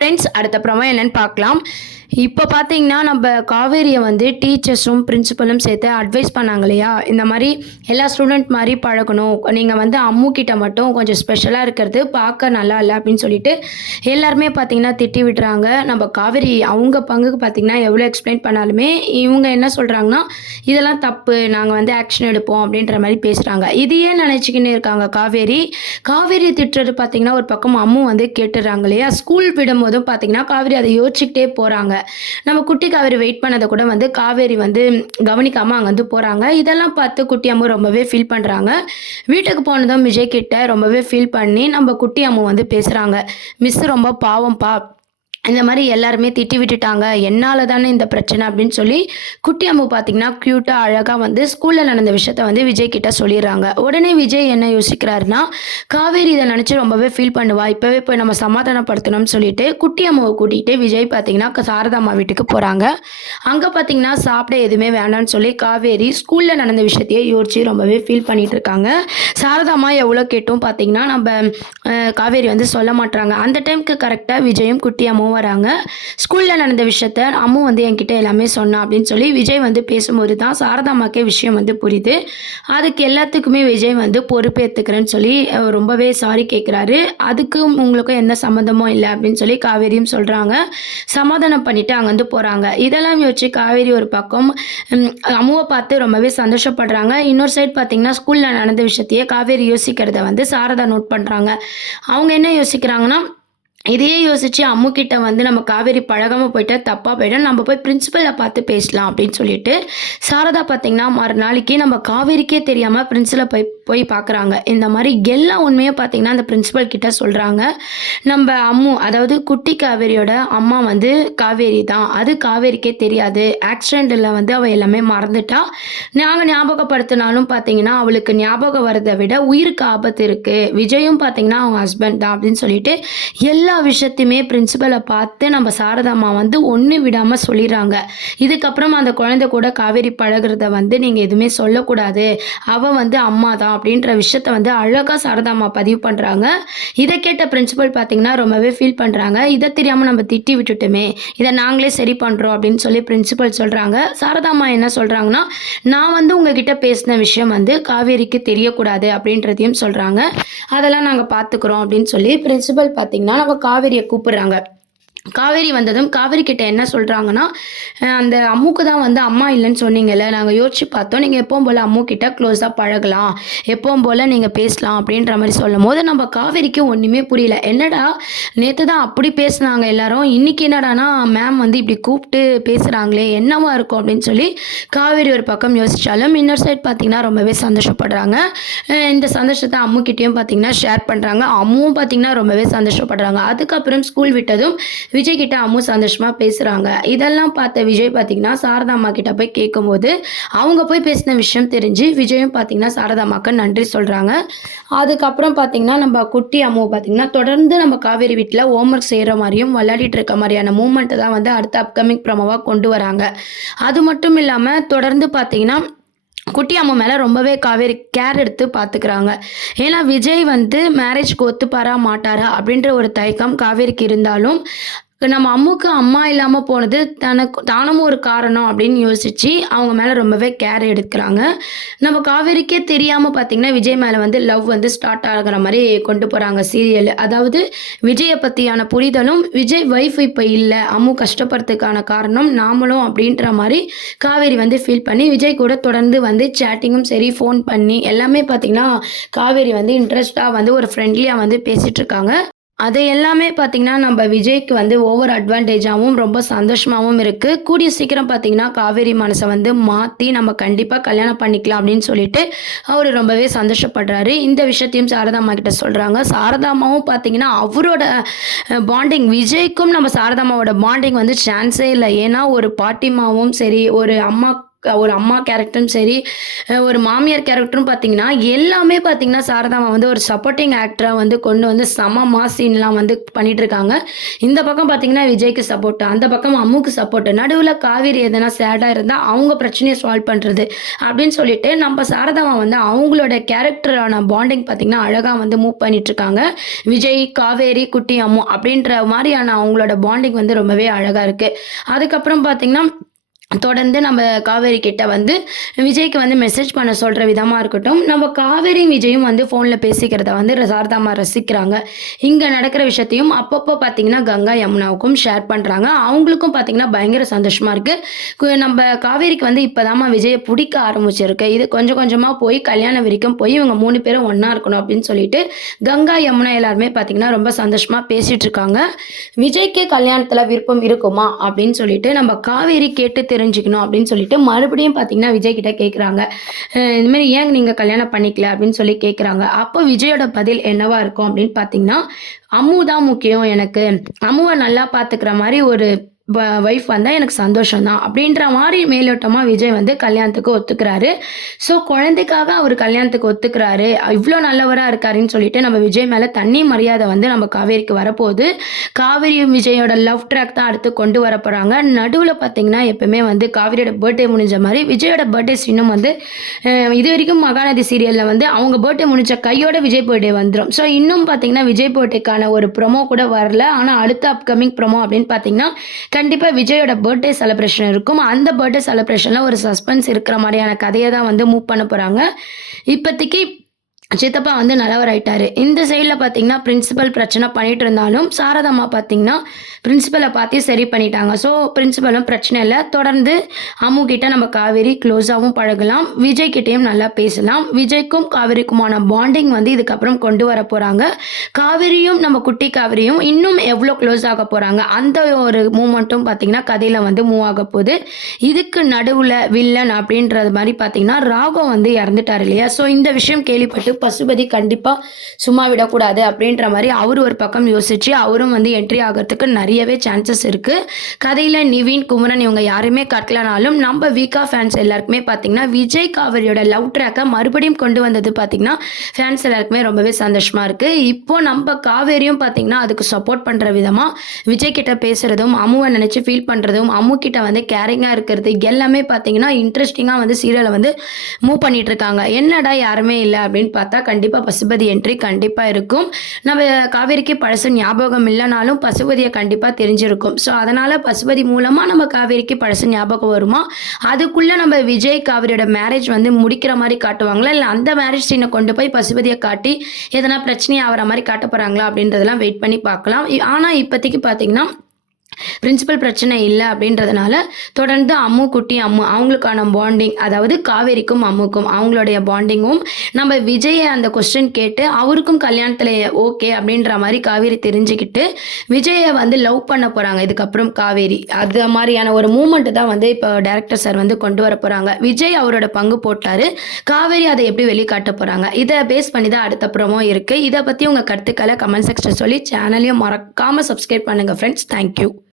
Friends அடுத்த promo என்னன்னு பார்க்கலாம். இப்போ பார்த்தீங்கன்னா, நம்ப காவேரிய வந்து டீச்சர்ஸும், பிரின்சிபலும் சேர்த்து அட்வைஸ் பண்ணாங்க இல்லையா? இந்த மாரி எல்லா ஸ்டூடெண்ட் மாரி பழகணும். நீங்க வந்து அம்மு கிட்ட மட்டும் கொஞ்சம் ஸ்பெஷலா இருக்கிறது பார்க்க நல்லா இல்ல அப்படின்னு சொல்லிட்டு, எல்லாருமே பார்த்தீங்கன்னா திட்டி விட்டுறாங்க. நம்ப காவேரி அவங்க பங்குக்கு பார்த்தீங்கன்னா, எவ்வளோ எக்ஸ்ப்ளைன் பண்ணாலுமே, இவங்க என்ன சொல்றாங்கன்னா, "இதெல்லாம் தப்பு. நாங்க வந்து ஆக்ஷன் எடுப்போம்." அப்படின்ற மாரி பேசுறாங்க. இதையே நினைச்சுக்கின்னு இருக்காங்க காவேரி. காவேரி திட்டுறது பார்த்தீங்கன்னா, ஒரு பக்கம் அம்மு வந்து கேட்டுர்றாங்க இல்லையா? ஸ்கூல் விடும்போதும் பார்த்தீங்கன்னா, காவேரி அத யோசிச்சுக்கிட்டே போறாங்க. நம்ம குட்டி காவேரி வெயிட் பண்ணத கூட வந்து காவேரி வந்து கவனிக்காம அங்க வந்து போறாங்க. இதெல்லாம் பார்த்து குட்டி அம்மு ரொம்பவே ஃபீல் பண்றாங்க. வீட்டுக்கு போனதும் விஜய் கிட்ட ரொம்பவே ஃபீல் பண்ணி நம்ம குட்டி அம்மு வந்து பேசுறாங்க. "மிஸ் ரொம்ப பாவம்ப்பா. இந்த மாரி எல்லாருமே திட்டி விட்டுட்டாங்க. என்னால தானே இந்த பிரச்சனை அப்படின்னு சொல்லி, குட்டி அம்மு பார்த்தீங்கன்னா, கியூட்டா அழகா வந்து ஸ்கூல்ல நடந்த விஷயத்த வந்து விஜய் கிட்ட சொல்லிர்றாங்க. உடனே விஜய் என்ன யோசிக்கிறாருன்னா, காவேரி இத நெனச்சு ரொம்பவே ஃபீல் பண்ணுவா. இப்பவே போய் நம்ம சமாதானப்படுத்தணும்னு சொல்லிட்டு, குட்டி அம்மாவ கூட்டிட்டு விஜய் பார்த்தீங்கன்னா, சாரதா அம்மா வீட்டுக்கு போறாங்க. அங்க பார்த்தீங்கன்னா, சாப்பிட எதுவுமே வேண்டான்னு சொல்லி காவேரி ஸ்கூல்ல நடந்த விஷயத்தையே யோசிச்சு ரொம்பவே ஃபீல் பண்ணிட்டு இருக்காங்க. சாரதா அம்மா எவ்வளோ கேட்டும் பார்த்தீங்கன்னா, காவேரி வந்து சொல்ல மாட்றாங்க. அந்த டைம்க்கு கரெக்ட்டா விஜயும், குட்டி அம்மாவும் வராங்க. ஸ்கூல்ல நடந்த விஷயத்த அம்மு வந்து என்கிட்ட எல்லாமே சொன்னா அப்படின்னு சொல்லி விஜய் வந்து பேசும்போது தான் சாரதா அம்மாக்கே விஷயம் வந்து புரியுது. அதுக்கு எல்லாத்துக்குமே விஜய் வந்து பொறுப்பேத்துக்கிறேன்னு சொல்லி ரொம்பவே சாரி கேட்குறாரு. அதுக்கும் உங்களுக்கும் எந்த சம்மந்தமும் இல்ல அப்படின்னு சொல்லி காவேரியும் சொல்றாங்க. சமாதானம் பண்ணிட்டு அங்கருந்து போறாங்க. இதெல்லாம் யோசிச்சு காவேரி ஒரு பக்கம் அம்முவ பார்த்து ரொம்பவே சந்தோஷப்படுறாங்க. இன்னொரு சைடு பார்த்தீங்கன்னா, ஸ்கூல்ல நடந்த விஷயத்தையே காவேரி யோசிக்கிறத வந்து சாரதா நோட் பண்றாங்க. அவங்க என்ன யோசிக்கிறாங்கன்னா, இதையே யோசிச்சு அம்மு கிட்ட வந்து நம்ம காவேரி பழகாம போயிட்டா தப்பா போயிடும். நம்ம போய் பிரின்சிபல பார்த்து பேசலாம் அப்படின்னு சொல்லிட்டு, சாரதா பார்த்தீங்கன்னா, மறுநாளைக்கு நம்ம காவேரிக்கே தெரியாம பிரின்சிபல போய் போய் பார்க்குறாங்க. இந்த மாரி எல்லா உண்மையும் பார்த்தீங்கன்னா, அந்த பிரின்சிபல் கிட்ட சொல்றாங்க. நம்ப அம்மு அதாவது குட்டி காவேரியோட அம்மா வந்து காவேரி தான். அது காவேரிக்கே தெரியாது. ஆக்சிடென்ட்ல வந்து அவ எல்லாமே மறந்துட்டா. நாங்க ஞாபகப்படுத்தினாலும் பார்த்தீங்கன்னா, அவளுக்கு ஞாபகம் வரத விட உயிருக்கு ஆபத்து இருக்கு. விஜயும் பார்த்தீங்கன்னா, அவங்க ஹஸ்பண்ட் தான் அப்படின்னு சொல்லிட்டு எல்லா விஷயத்தையுமே பிரின்சிபல பார்த்து நம்ம சாரதாம்மா வந்து ஒண்ணு விடாம சொல்லிடுறாங்க. இதுக்கப்புறம் அந்த குழந்தை கூட காவேரி பழகுறத வந்து நீங்க எதுவுமே சொல்லக்கூடாது. அவ வந்து அம்மா தான் அப்படின்ற விஷயத்த வந்து அழகா சாரதாம்மா பதிவு பண்றாங்க. இத கேட்ட பிரின்சிபல் பார்த்தீங்கன்னா, ரொம்பவே ஃபீல் பண்றாங்க. இத தெரியாம நம்ம திட்டி விட்டுட்டோமே! இத நாங்களே சரி பண்றோம் அப்படின்னு சொல்லி பிரின்சிபல் சொல்றாங்க. சாரதாம்மா என்ன சொல்றாங்கன்னா, நான் வந்து உங்ககிட்ட பேசின விஷயம் வந்து காவேரிக்கு தெரியக்கூடாது அப்படின்றதையும் சொல்றாங்க. அதெல்லாம் நாங்க பார்த்துக்குறோம் அப்படின்னு சொல்லி பிரின்சிபல் பார்த்தீங்கன்னா, நம்ம காவேரிய கூப்பிடுறாங்க. காவேரி வந்ததும் காவேரி கிட்ட என்ன சொல்றாங்கன்னா, அந்த அம்முக்கு தான் வந்து அம்மா இல்லன்னு சொன்னீங்கல்ல. நாங்க யோசிச்சு பார்த்தோம். நீங்க எப்பவும் போல அம்மு கிட்ட க்ளோஸா பழகலாம். எப்பவும் போல நீங்க பேசலாம் அப்படின்ற மாரி சொல்லும்போது, நம்ம காவேரிக்கு ஒண்ணுமே புரியல. என்னடா நேத்து தான் அப்படி பேசுனாங்க எல்லாரும். இன்னைக்கு என்னடான்னா மேம் வந்து இப்படி கூப்பிட்டு பேசுறாங்களே! என்னவா இருக்கும் அப்படின்னு சொல்லி காவேரி ஒரு பக்கம் யோசிச்சாலும், இன்னொரு சைட் பார்த்தீங்கன்னா ரொம்பவே சந்தோஷப்படுறாங்க. இந்த சந்தோஷத்த அம்மு கிட்டயும் பார்த்தீங்கன்னா ஷேர் பண்றாங்க. அம்முவும் பார்த்தீங்கன்னா ரொம்பவே சந்தோஷப்படுறாங்க. அதுக்கப்புறம் ஸ்கூல் விட்டதும் விஜய் கிட்ட அம்மு சந்தோஷமா பேசுறாங்க. இதெல்லாம் பார்த்த விஜய் பார்த்தீங்கன்னா, சாரதா அம்மா கிட்ட போய் கேட்கும்போது, அவங்க போய் பேசின விஷயம் தெரிஞ்சு விஜயும் பார்த்தீங்கன்னா, சாரதா அம்மாக்கு நன்றி சொல்றாங்க. அதுக்கப்புறம் பார்த்தீங்கன்னா, நம்ம குட்டி அம்மு பார்த்தீங்கன்னா, தொடர்ந்து நம்ம காவேரி வீட்ல ஹோம் ஒர்க் செய்ற மாரியும், விளையாடிட்டு இருக்க மாரியான மூவ்மெண்ட்ட தான் வந்து அடுத்த அப்கமிங் ப்ரோமோவா கொண்டு வராங்க. அது மட்டும் இல்லாம தொடர்ந்து பார்த்தீங்கன்னா, குட்டி அம்மா மேல ரொம்பவே காவேரி கேர் எடுத்து பார்த்துக்கிறாங்க. ஏன்னா, விஜய் வந்து மேரேஜ்க்கு ஒத்துப்பாரா, மாட்டாரா அப்படின்ற ஒரு தயக்கம் காவேரிக்கு இருந்தாலும், நம்ம அம்முக்கு அம்மா இல்லாம போனது தானும் ஒரு காரணம் அப்படின்னு யோசிச்சு, அவங்க மேல ரொம்பவே கேர் எடுக்குறாங்க. நம்ம காவேரிக்கே தெரியாம பார்த்தீங்கன்னா, விஜய் மேல வந்து லவ் வந்து ஸ்டார்ட் ஆகுற மாரி கொண்டு போறாங்க சீரியல். அதாவது விஜய பத்தியான புரிதலும், விஜய் வைஃப் இப்ப இல்ல, அம்மு கஷ்டப்படுறதுக்கான காரணம் நாமளும் அப்படின்ற மாரி காவேரி வந்து ஃபீல் பண்ணி, விஜய் கூட தொடர்ந்து வந்து சேட்டிங்கும் சரி, ஃபோன் பண்ணி எல்லாமே பார்த்தீங்கன்னா, காவேரி வந்து இன்ட்ரெஸ்ட்டா வந்து ஒரு ஃப்ரெண்ட்லியா வந்து பேசிட்டு இருக்காங்க. அது எல்லாமே பார்த்தீங்கன்னா, நம்ப விஜய்க்கு வந்து ஓவர் அட்வான்டேஜாவும், ரொம்ப சந்தோஷமாவும் இருக்கு. கூடிய சீக்கிரம் பார்த்தீங்கன்னா, காவேரி மனச வந்து மாத்தி, நம்ம கண்டிப்பா கல்யாணம் பண்ணிக்கலாம் அப்படின்னு சொல்லிட்டு, அவரு ரொம்பவே சந்தோஷப்படுறாரு. இந்த விஷயத்தையும் சாரதா அம்மா கிட்ட சொல்றாங்க. சாரதா அம்மாவும் பார்த்தீங்கன்னா, அவரோட பாண்டிங் விஜய்க்கும் நம்ம சாரதா அம்மாவோட பாண்டிங் வந்து சான்ஸே இல்ல. ஏன்னா, ஒரு பாட்டிமாவும் சரி, ஒரு அம்மா ஒரு அம்மா கேரக்டரும் சரி, ஒரு மாமியார் கேரக்டரும் பார்த்தீங்கன்னா, எல்லாமே பார்த்தீங்கன்னா, சாரதாவ வந்து ஒரு சப்போர்ட்டிங் ஆக்டரா வந்து கொண்டு வந்து செம மாஸ் சீன்லாம் வந்து பண்ணிட்டுருக்காங்க. இந்த பக்கம் பார்த்தீங்கன்னா, விஜய்க்கு சப்போர்ட், அந்த பக்கம் அம்முக்கு சப்போர்ட். நடுவுல காவேரி எதனா சேடா இருந்தா, அவங்க பிரச்சனைய சால்வ் பண்றது. அப்படின்னு சொல்லிட்டு நம்ம சாரதாவ வந்து அவங்களோட கேரக்டரான பாண்டிங் பார்த்தீங்கன்னா, அழகா வந்து மூவ் பண்ணிட்டுருக்காங்க. விஜய், காவேரி, குட்டி அம்மு அப்படின்ற மாரியான அவங்களோட பாண்டிங் வந்து ரொம்பவே அழகா இருக்கு. அதுக்கப்புறம் பார்த்தீங்கன்னா, தொடர்ந்து நம்ம காவேரி கிட்ட வந்து விஜய்க்கு வந்து மெசேஜ் பண்ண சொல்ற விதமா இருக்கட்டும், நம்ம காவேரியும் விஜயும் வந்து ஃபோன்ல பேசிக்கிறத வந்து சாரதாம்மா ரசிக்கிறாங்க. இங்க நடக்கிற விஷயத்தையும் அப்பப்போ பார்த்தீங்கன்னா, கங்கா, யமுனாவுக்கும் ஷேர் பண்றாங்க. அவங்களுக்கும் பார்த்தீங்கன்னா, பயங்கர சந்தோஷமா இருக்கு. நம்ப காவேரிக்கு வந்து இப்பதாம்மா விஜய புடிக்க ஆரம்பிச்சிருக்கு. இது கொஞ்சம் கொஞ்சமா போய் கல்யாணம் வரைக்கும் போய் இவங்க 3 பேரும் ஒண்ணா இருக்கணும் அப்படின்னு சொல்லிட்டு, கங்கா, யமுனா எல்லாருமே பார்த்தீங்கன்னா, ரொம்ப சந்தோஷமா பேசிட்டு இருக்காங்க. விஜய்க்கு கல்யாணத்துல விருப்பம் இருக்குமா? அப்படின்னு சொல்லிட்டு நம்ம காவேரி கேட்டு தெரிஞ்சுக்கணும் அப்படின்னு சொல்லிட்டு மறுபடியும் பார்த்தீங்கன்னா, விஜய் கிட்ட கேட்குறாங்க. இந்த மாரி "ஏன் நீங்க கல்யாணம் பண்ணிக்கல?" அப்படின்னு சொல்லி கேட்குறாங்க. அப்போ விஜயோட பதில் என்னவா இருக்கும் அப்படின்னு பார்த்தீங்கன்னா, "அம்மு தான் முக்கியம் எனக்கு. அம்முவ நல்லா பார்த்துக்கிற மாரி ஒரு ஒய்ஃப் வந்தா எனக்கு சந்தோஷம் தான்." அப்படின்ற மாரி மேலோட்டமா விஜய் வந்து கல்யாணத்துக்கு ஒத்துக்கிறாரு. ஸோ குழந்தைக்காக அவரு கல்யாணத்துக்கு ஒத்துக்கிறாரு. இவ்ளோ நல்லவரா இருக்காருன்னு சொல்லிட்டு நம்ம விஜய் மேல தனி மரியாதை வந்து நம்ம காவேரிக்கு வரப்போகுது. காவேரியும் விஜயோட லவ் ட்ராக் தான் அடுத்து கொண்டு வரப்போறாங்க. நடுவுல பார்த்தீங்கன்னா, எப்பவுமே வந்து காவேரியோட பர்த்டே முடிஞ்ச மாரி விஜயோட பர்த்டே சீனும் வந்து இதுவரைக்கும் மகாநதி சீரியல்ல வந்து அவங்க பர்த்டே முடிஞ்ச கையோட விஜய் பர்த்டே வந்துரும். ஸோ இன்னும் பார்த்தீங்கன்னா, விஜய் பர்த்டேக்கான ஒரு ப்ரொமோ கூட வரல. ஆனா அடுத்த அப்கமிங் ப்ரொமோ அப்படின்னு பார்த்தீங்கன்னா, கண்டிப்பா விஜயோட பர்த்டே செலிப்ரேஷன் இருக்கும். அந்த பர்த்டே செலிப்ரேஷன்ல ஒரு சஸ்பென்ஸ் இருக்கிற மாரியான கதைய தான் வந்து மூவ் பண்ண போறாங்க. இப்பத்திக்கு சித்தப்பா வந்து நல்லவராயிட்டாரு. இந்த சைடுல பார்த்தீங்கன்னா, பிரின்சிபல் பிரச்சனை பண்ணிட்டு இருந்தாலும், சாரதாம்மா பார்த்தீங்கன்னா, பிரின்சிபல பார்த்து சரி பண்ணிட்டாங்க. ஸோ, பிரின்சிபலும் பிரச்சனை இல்ல. தொடர்ந்து அம்மு கிட்ட நம்ம காவேரி க்ளோஸாவும் பழகலாம். விஜய் கிட்டயும் நல்லா பேசலாம். விஜய்க்கும் காவேரிக்குமான பாண்டிங் வந்து இதுக்கப்புறம் கொண்டு வர போறாங்க. காவேரியும் நம்ம குட்டி காவேரியும் இன்னும் எவ்ளோ க்ளோஸ் ஆக போறாங்க. அந்த ஒரு மூவ்மெண்ட்டும் பார்த்தீங்கன்னா, கதையில வந்து மூவ் ஆக போது. இதுக்கு நடுவுல வில்லன் அப்படின்றது மாரி பார்த்தீங்கன்னா, ராகவ் வந்து இறந்துட்டாரு இல்லையா? ஸோ, இந்த விஷயம் கேள்விப்பட்டு பசுபதி கண்டிப்பா சும்மா விடக்கூடாது அப்படின்ற மாரி அவரு ஒரு பக்கம் யோசிச்சு, அவரும் வந்து என்ட்ரி ஆகறதுக்கு நெறையவே சான்சஸ் இருக்கு. கதையில நிவின், குமரன் இவங்க யாருமே காட்டலனாலும், நம்ம வீக்கா ஃபேன்ஸ் எல்லாருக்குமே பார்த்தீங்கன்னா, விஜய் காவேரியோட லவ் ட்ராக்க மறுபடியும் கொண்டு வந்தது பார்த்தீங்கன்னா, ஃபேன்ஸ் எல்லாருக்குமே ரொம்பவே சந்தோஷமா இருக்கு. இப்போ நம்ம காவேரியும் பார்த்தீங்கன்னா, அதுக்கு சப்போர்ட் பண்ற விதமா விஜய் கிட்ட பேசுறதும், அம்முவ நெனச்சு ஃபீல் பண்றதும், அம்மு கிட்ட வந்து கேரிங்கா இருக்கிறது எல்லாமே பார்த்தீங்கன்னா, இன்ட்ரஸ்டிங்கா வந்து சீரியல வந்து மூவ் பண்ணிட்டு இருக்காங்க. என்னடா யாருமே இல்ல அப்படின்னு பார்த்தா, கண்டிப்பா பசுபதி என்ட்ரி கண்டிப்பா இருக்கும். நம்ம காவேரிக்கு பழசு ஞாபகம் இல்லனாலும் பசுபதிய கண்டிப்பா தெரிஞ்சிருக்கும். ஸோ, அதனால பசுபதி மூலமா நம்ம காவேரிக்கு பழசு ஞாபகம் வருமா? அதுக்குள்ள நம்ம விஜய், காவேரியோட மேரேஜ் வந்து முடிக்கிற மாரி காட்டுவாங்களா? இல்ல அந்த மேரேஜ் சீன கொண்டு போய் பசுபதிய காட்டி எதனா பிரச்சனை ஆவற மாரி காட்டப் போறாங்களா? அப்படின்றதெல்லாம் வெயிட் பண்ணி பார்க்கலாம். ஆனா இப்போதைக்கு பார்த்தீங்கன்னா, பிரின்சிபல் பிரச்சனை இல்ல அப்படின்றதுனால, தொடர்ந்து அம்மு, குட்டி அம்மு அவங்களுக்கான பாண்டிங் அதாவது காவேரிக்கும், அம்முக்கும் அவங்களுடைய பாண்டிங்கும் நம்ம விஜய அந்த கொஸ்டின் கேட்டு அவருக்கும் கல்யாணத்துல ஓகே அப்படின்ற மாரி காவேரி தெரிஞ்சுக்கிட்டு, விஜய வந்து லவ் பண்ண போறாங்க இதுக்கப்புறம் காவேரி. அது மாரியான ஒரு மூவ்மெண்ட் தான் வந்து இப்போ டைரக்டர் சார் வந்து கொண்டு வர போறாங்க. விஜய் அவரோட பங்கு போட்டாரு. காவேரி அத எப்படி வெளிக்காட்ட போறாங்க? இத பேஸ் பண்ணி தான் அடுத்த ப்ரோமோ இருக்கு. இத பத்தி உங்க கருத்துக்கள கமெண்ட் செக்ஷன்ல சொல்லி சேனலையும் மறக்காம சப்ஸ்கிரைப் பண்ணுங்க ஃபிரெண்ட்ஸ். Thank you.